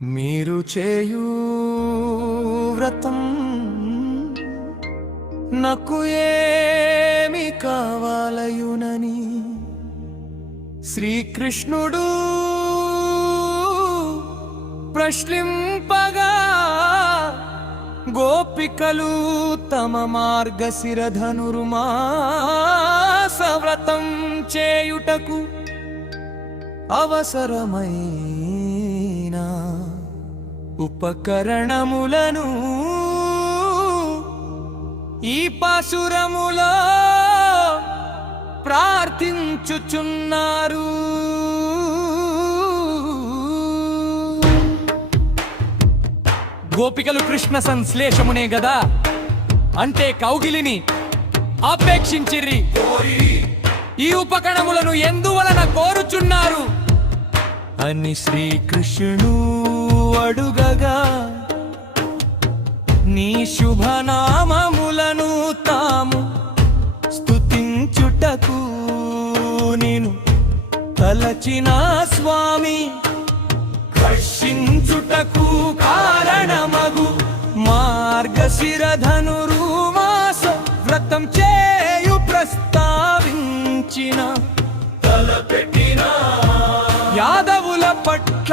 మీరు చేయు వ్రతం నాకు ఏమి కావాలయునని శ్రీకృష్ణుడు ప్రశ్నింపగా గోపికలు తమ మార్గశిరధనుర్మాస వ్రతం చేయుటకు అవసరమైన ఉపకరణములను ఈ పాసురములో ప్రార్థించుచున్నారు. గోపికలు కృష్ణ సంశ్లేషమునే గదా అంటే కౌగిలిని ఆపేక్షించిర్రి. ఈ ఉపకరణములను ఎందువలన కోరుచున్నారు అని శ్రీకృష్ణుడు అడుగగా, నీ శుభనామములను తాము స్తుతించుటకు నేను తలచిన స్వామి, హర్షించుటకు కారణమగు మార్గశిరధనుర్మాస వ్రతం చేయు ప్రస్తావించిన తలపెట్టిన యాదవుల పట్ల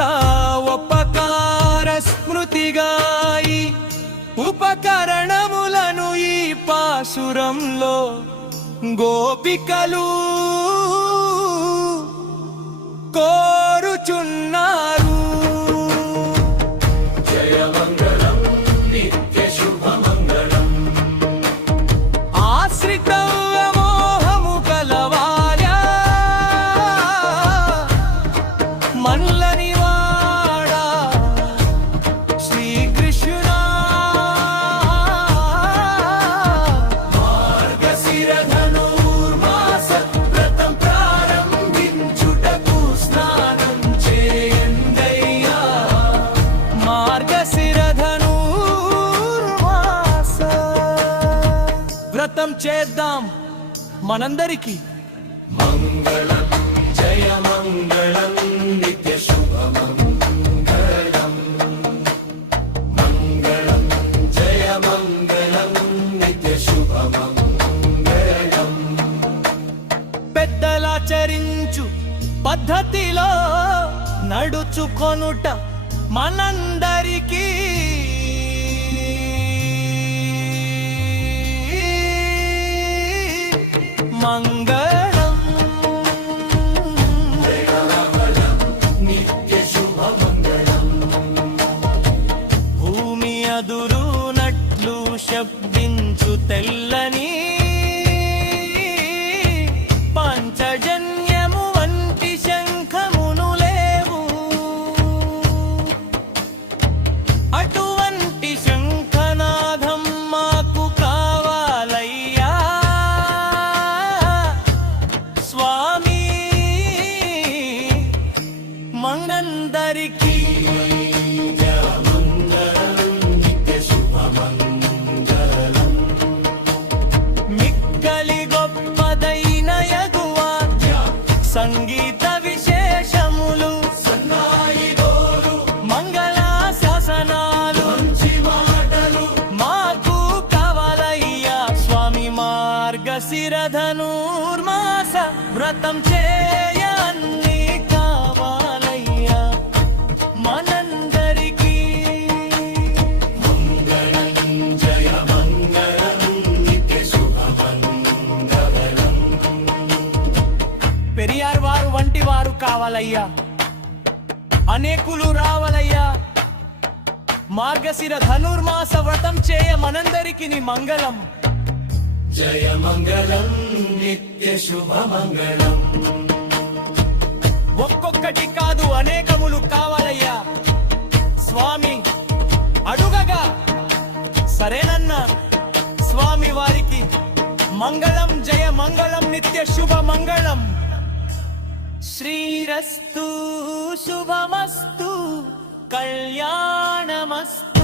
ఉపకార స్మృతిగా ఈ ఉపకరణములను ఈ పాసురంలో గోపికలు కోరుచున్నారు. వ్రతం చేద్దాం మనందరికీ. మంగళం జయ మంగళం నిత్య శుభ మంగళం. మంగళం జయ మంగళం నిత్య శుభ మంగళం. పెద్దలాచరించు పద్ధతిలో నడుచుకొనుట మనందరికీ మంగళం. నిత్య శుభ మంగళం. భూమి అదురునట్లు శబ్దించు తెల్లని పంచజన్యము వంటి శంఖమును లేవు. అటువంటి శంఖనాదం మాకు కావాలయ్యా స్వామి. మనందరికీ మిక్కలి గొప్పదైన యగువ సంగీత విశేషములు, మంగళాశాసనాలు, మాకు కావాలయ్యా స్వామి. మార్గశిరధనుర్మాస వ్రతం చేయ అన్నీ కావాలయ్యా మనందరికీ. మంగళం జయ మంగళం నిత్య శుభ మంగళం. పెరియార్ వారు వంటి వారు కావాలయ్యా, అనేకులు రావాలయ్యా. మార్గశిర ధనుర్మాస వ్రతం చేయ మనందరికీ మంగళం. జయ మంగళం నిత్య శుభ మంగళం. ఒక్కొక్కటి కాదు అనేకములు కావాలయ్యా స్వామి అడుగగా, సరేనన్నా స్వామి వారికి మంగళం జయ మంగళం నిత్య శుభ మంగళం. శ్రీరస్తు శుభమస్తు కళ్యాణమస్తు.